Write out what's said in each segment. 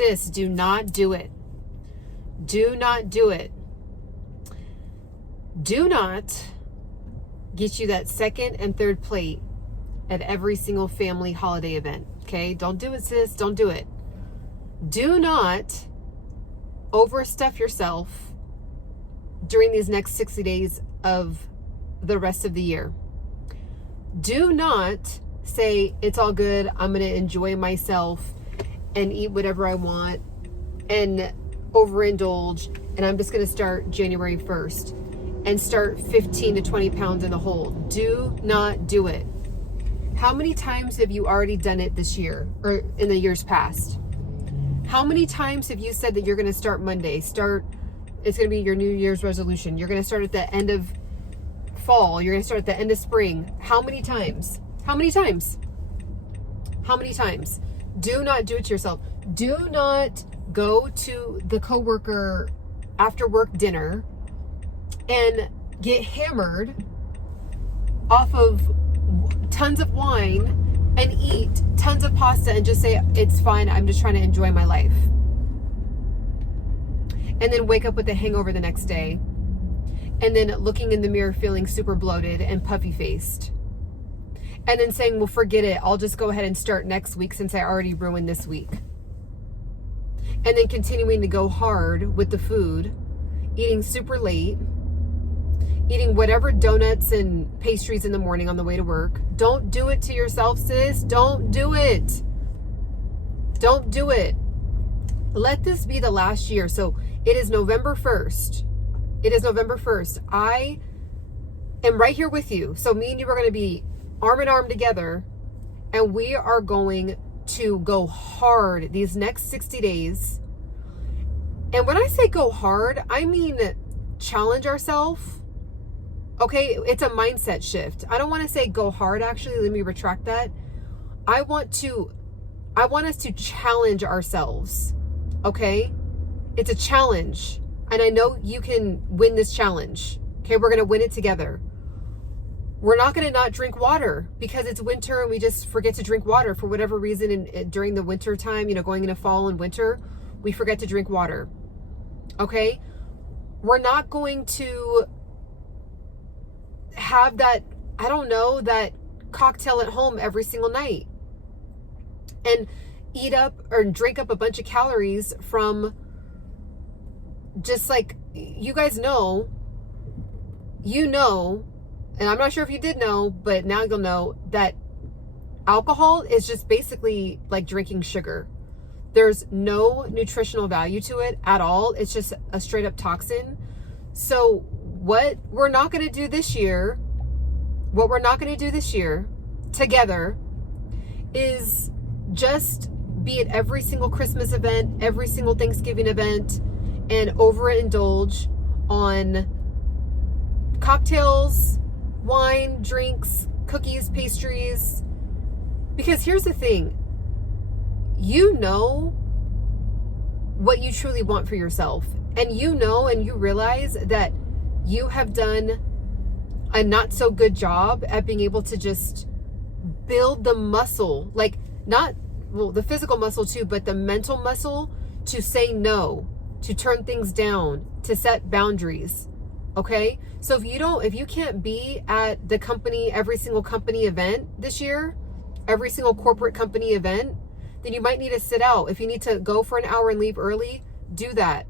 sis, do not do it. Do not do it. Do not get you that second and third plate at every single family holiday event. Okay? Don't do it, sis. Don't do it. Do not overstuff yourself during these next 60 days of the rest of the year. Do not say, it's all good, I'm going to enjoy myself and eat whatever I want and overindulge, and I'm just going to start January 1st and start 15 to 20 pounds in the hole. Do not do it. How many times have you already done it this year or in the years past? How many times have you said that you're going to start Monday? It's going to be your New Year's resolution. You're going to start at the end of fall. You're going to start at the end of spring. How many times? How many times? How many times? Do not do it to yourself. Do not go to the coworker after work dinner and get hammered off of tons of wine and eat tons of pasta and just say, it's fine, I'm just trying to enjoy my life. And then wake up with a hangover the next day. And then looking in the mirror feeling super bloated and puffy faced. And then saying, well, forget it, I'll just go ahead and start next week since I already ruined this week. And then continuing to go hard with the food, eating super late, eating whatever donuts and pastries in the morning on the way to work. Don't do it to yourself, sis. Don't do it. Don't do it. Let this be the last year. So it is November 1st. It is November 1st. I am right here with you. So me and you are going to be arm in arm together, and we are going to go hard these next 60 days. And when I say go hard, I mean challenge ourselves. Okay, it's a mindset shift. I don't want to say go hard, actually. Let me retract that. I want us to challenge ourselves. Okay? It's a challenge. And I know you can win this challenge. Okay, we're going to win it together. We're not going to not drink water because it's winter and we just forget to drink water for whatever reason. And during the winter time, going into fall and winter, we forget to drink water. Okay? We're not going to have that, that cocktail at home every single night and eat up or drink up a bunch of calories from just like, you guys know, and I'm not sure if you did know, but now you'll know that alcohol is just basically like drinking sugar. There's no nutritional value to it at all. It's just a straight up toxin. So what we're not going to do this year together is just be at every single Christmas event, every single Thanksgiving event, and overindulge on cocktails, wine, drinks, cookies, pastries. Because here's the thing, you know what you truly want for yourself. And you realize that you have done a not so good job at being able to just build the muscle, like the physical muscle too, but the mental muscle to say no, to turn things down, to set boundaries. Okay? So if you can't be at the company, every single company event this year, every single corporate company event, then you might need to sit out. If you need to go for an hour and leave early, do that.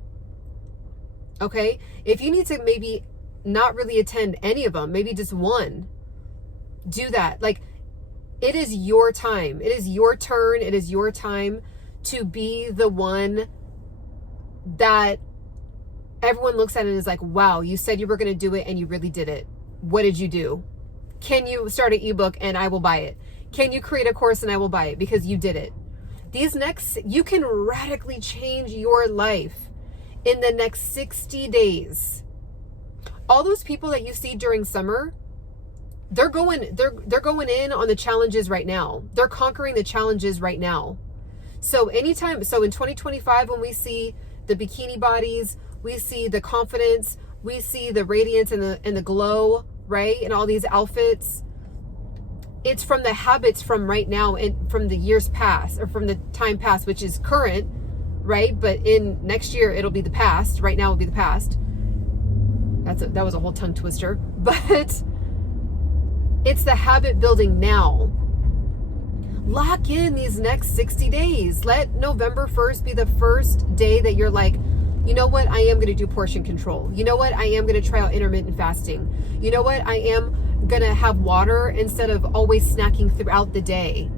Okay? If you need to maybe not really attend any of them, maybe just one, do that. Like, it is your time. It is your turn. It is your time to be the one that everyone looks at it and is like, wow, you said you were going to do it and you really did it. What did you do? Can you start an ebook and I will buy it? Can you create a course and I will buy it because you did it? You can radically change your life in the next 60 days. All those people that you see during summer, they're going in on the challenges right now. They're conquering the challenges right now. So in 2025, when we see the bikini bodies, we see the confidence, we see the radiance and the glow, right? And all these outfits. It's from the habits from right now and from the years past, or from the time past, which is current, right? But in next year, it'll be the past. Right now, it'll be the past. That was a whole tongue twister. But it's the habit building now. Lock in these next 60 days. Let November 1st be the first day that you're like, you know what? I am going to do portion control. You know what? I am going to try out intermittent fasting. You know what? I am going to have water instead of always snacking throughout the day.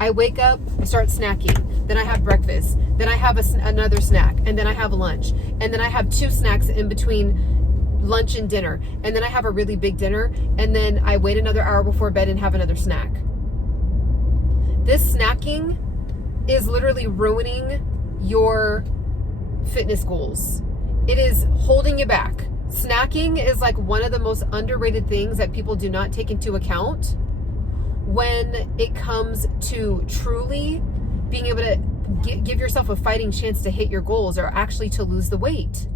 I wake up, I start snacking, then I have breakfast, then I have another snack, and then I have lunch, and then I have 2 snacks in between lunch and dinner, and then I have a really big dinner, and then I wait another hour before bed and have another snack. This snacking is literally ruining your fitness goals. It is holding you back. Snacking is like one of the most underrated things that people do not take into account when it comes to truly being able to give yourself a fighting chance to hit your goals or actually to lose the weight.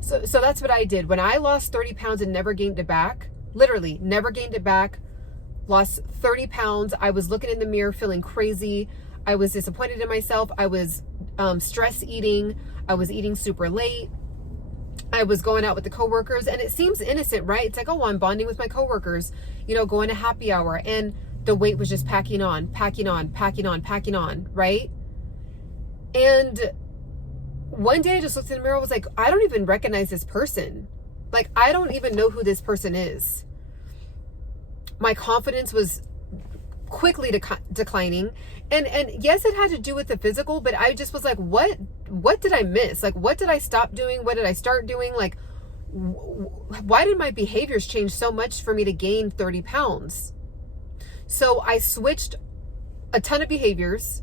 So that's what I did. When I lost 30 pounds and never gained it back, literally never gained it back, lost 30 pounds, I was looking in the mirror feeling crazy. I was disappointed in myself. I was stress eating. I was eating super late. I was going out with the coworkers, and it seems innocent, right? It's like, oh, I'm bonding with my coworkers, going to happy hour, and the weight was just packing on, right? And one day I just looked in the mirror, I was like, I don't even recognize this person. Like, I don't even know who this person is. My confidence was quickly declining. And yes, it had to do with the physical, but I just was like, what did I miss? Like, what did I stop doing? What did I start doing? Like, why did my behaviors change so much for me to gain 30 pounds? So I switched a ton of behaviors,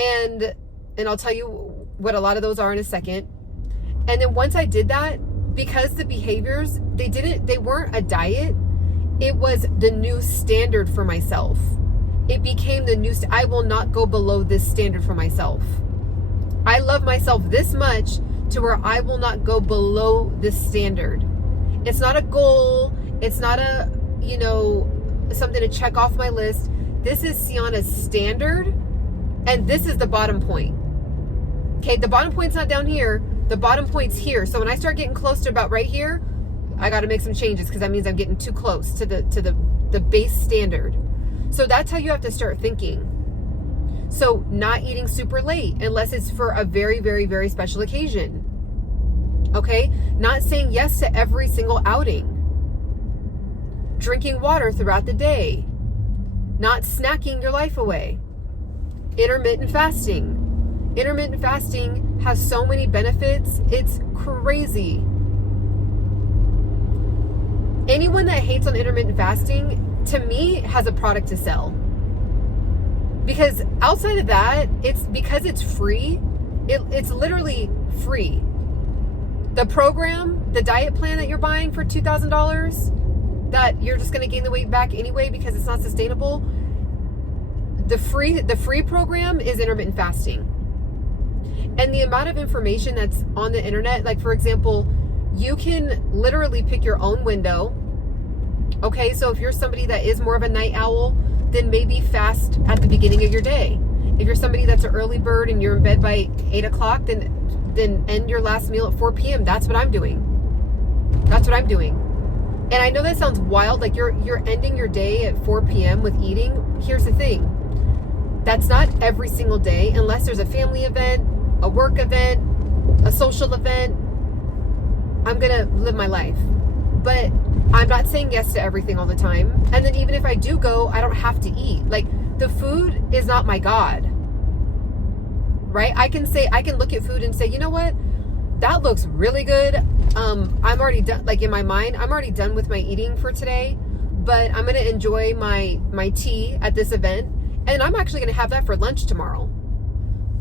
and I'll tell you what a lot of those are in a second. And then once I did that, because the behaviors, they weren't a diet, it was the new standard for myself. It became the new, I will not go below this standard for myself. I love myself this much to where I will not go below this standard. It's not a goal. It's not a, something to check off my list. This is Ciana's standard, and this is the bottom point. Okay, the bottom point's not down here. The bottom point's here. So when I start getting close to about right here, I got to make some changes, because that means I'm getting too close to the base standard. So that's how you have to start thinking. So not eating super late unless it's for a very, very, very special occasion. Okay? Not saying yes to every single outing. Drinking water throughout the day. Not snacking your life away. Intermittent fasting. Intermittent fasting has so many benefits. It's crazy. Anyone that hates on intermittent fasting, to me, has a product to sell. Because outside of that, it's because it's free. It's literally free. The program, the diet plan that you're buying for $2,000, that you're just going to gain the weight back anyway because it's not sustainable. The free program is intermittent fasting. And the amount of information that's on the internet, like for example, you can literally pick your own window. Okay, so if you're somebody that is more of a night owl, then maybe fast at the beginning of your day. If you're somebody that's an early bird and you're in bed by 8 o'clock, then end your last meal at 4 p.m. That's what I'm doing. That's what I'm doing. And I know that sounds wild, like you're ending your day at 4 p.m. with eating. Here's the thing. That's not every single day, unless there's a family event, a work event, a social event. I'm going to live my life. But I'm not saying yes to everything all the time. And then even if I do go, I don't have to eat. Like, the food is not my God. Right? I can look at food and say, you know what? That looks really good. I'm already done. Like, in my mind, I'm already done with my eating for today. But I'm going to enjoy my tea at this event. And I'm actually going to have that for lunch tomorrow.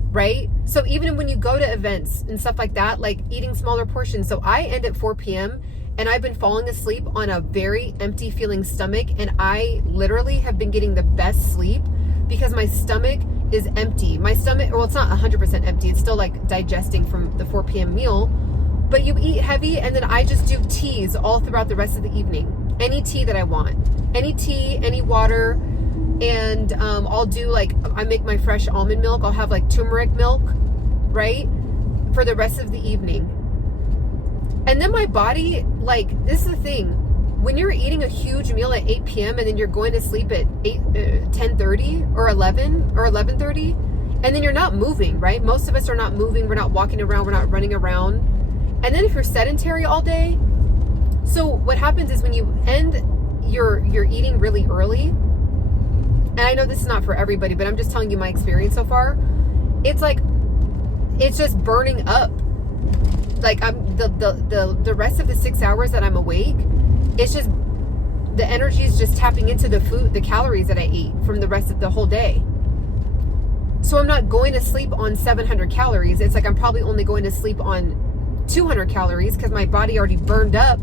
Right? So even when you go to events and stuff like that, like eating smaller portions. So I end at 4 p.m. and I've been falling asleep on a very empty feeling stomach. And I literally have been getting the best sleep because my stomach is empty. My stomach, well, it's not 100% empty. It's still like digesting from the 4 p.m. meal. But you eat heavy, and then I just do teas all throughout the rest of the evening. Any tea that I want. Any tea, any water. And I'll do, like, I make my fresh almond milk. I'll have like turmeric milk right? For the rest of the evening. And then my body, like, this is the thing. When you're eating a huge meal at 8 p.m. and then you're going to sleep at 10:30 or 11 or 11:30, and then you're not moving, right? Most of us are not moving. We're not walking around. We're not running around. And then if you're sedentary all day, so what happens is when you end your eating really early, and I know this is not for everybody, but I'm just telling you my experience so far. It's like, it's just burning up. Like, I'm the rest of the 6 hours that I'm awake, it's just, the energy is just tapping into the food, the calories that I ate from the rest of the whole day. So I'm not going to sleep on 700 calories. It's like I'm probably only going to sleep on 200 calories because my body already burned up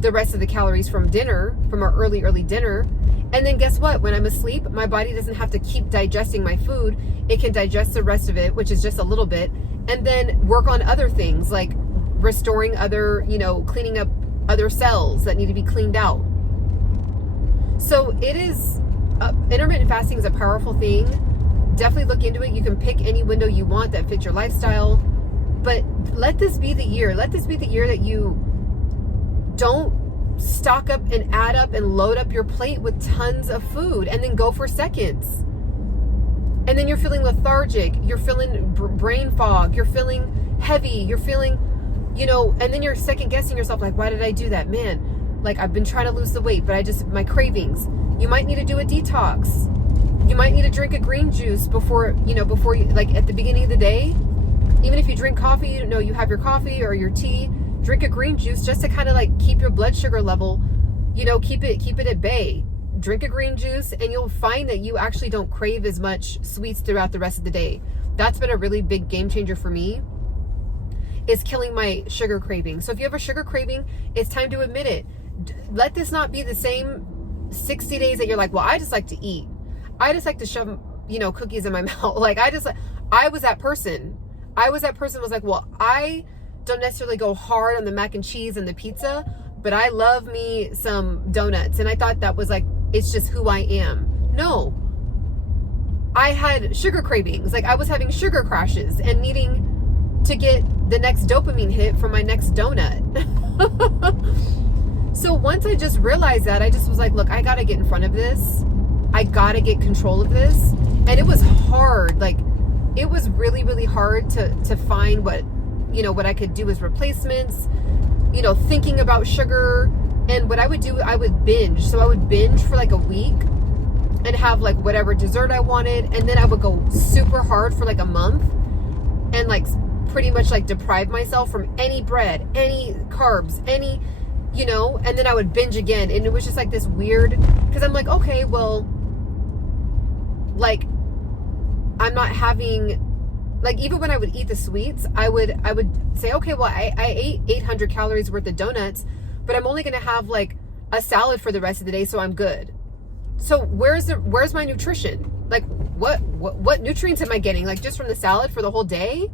the rest of the calories from dinner, from our early dinner. And then guess what? When I'm asleep, my body doesn't have to keep digesting my food. It can digest the rest of it, which is just a little bit, and then work on other things like restoring other, cleaning up other cells that need to be cleaned out. So it is, intermittent fasting is a powerful thing. Definitely look into it. You can pick any window you want that fits your lifestyle, but let this be the year. Let this be the year that you don't stock up and add up and load up your plate with tons of food and then go for seconds. And then you're feeling lethargic, you're feeling brain fog, you're feeling heavy, you're feeling, and then you're second guessing yourself, like, why did I do that? Man, like, I've been trying to lose the weight, but my cravings. You might need to do a detox. You might need to drink a green juice before you, like, at the beginning of the day. Even if you drink coffee, you have your coffee or your tea, drink a green juice just to kind of like keep your blood sugar level, keep it at bay. Drink a green juice and you'll find that you actually don't crave as much sweets throughout the rest of the day. That's been a really big game changer for me, is killing my sugar craving. So if you have a sugar craving, it's time to admit it. Let this not be the same 60 days that you're like, well, I just like to eat. I just like to shove, cookies in my mouth. Like, I was that person. Was like, well, I don't necessarily go hard on the mac and cheese and the pizza, but I love me some donuts. And I thought that was like, it's just who I am. No, I had sugar cravings. Like, I was having sugar crashes and needing to get the next dopamine hit from my next donut. So once I just realized that, I just was like, look, I got to get in front of this. I got to get control of this. And it was hard. Like, it was really, really hard to find what I could do as replacements, thinking about sugar. And what I would do, I would binge. So I would binge for like a week and have like whatever dessert I wanted. And then I would go super hard for like a month and like pretty much like deprive myself from any bread, any carbs, any, and then I would binge again. And it was just like this weird, because I'm like, okay, well, like, I'm not having, like, even when I would eat the sweets, I would say, okay, well, I ate 800 calories worth of donuts, but I'm only going to have like a salad for the rest of the day. So I'm good. So where's my nutrition? Like, what nutrients am I getting? Like, just from the salad for the whole day?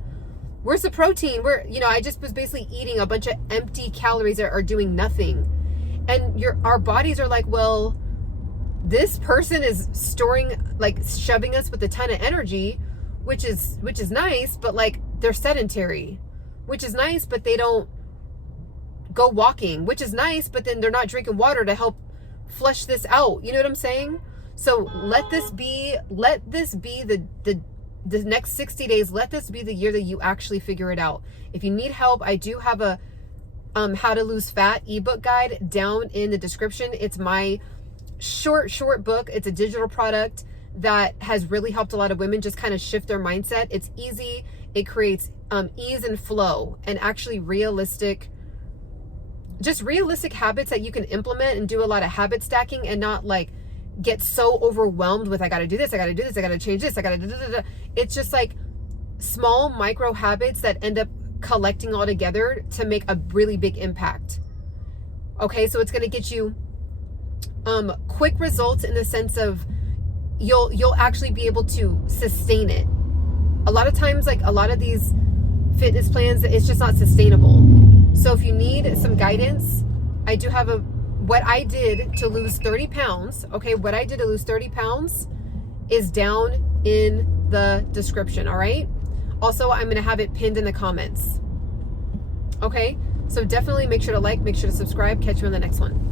Where's the protein? I just was basically eating a bunch of empty calories that are doing nothing. And our bodies are like, well, this person is shoving us with a ton of energy, which is nice, but like, they're sedentary, which is nice, but they don't go walking, which is nice, but then they're not drinking water to help flush this out. You know what I'm saying? So let this be the next 60 days. Let this be the year that you actually figure it out. If you need help, I do have a how to lose fat ebook guide down in the description. It's my short book. It's a digital product that has really helped a lot of women just kind of shift their mindset. It's easy. It creates ease and flow, and actually realistic habits that you can implement and do a lot of habit stacking, and not like get so overwhelmed with, I got to do this, I got to do this, I got to change this, I got to It's just like small micro habits that end up collecting all together to make a really big impact. Okay, so it's going to get you quick results in the sense of you'll actually be able to sustain it. A lot of times, like a lot of these fitness plans, it's just not sustainable. So if you need some guidance, I do have what I did to lose 30 pounds. Okay, what I did to lose 30 pounds is down in the description. All right. Also, I'm going to have it pinned in the comments. Okay? So definitely make sure to like, make sure to subscribe. Catch you on the next one.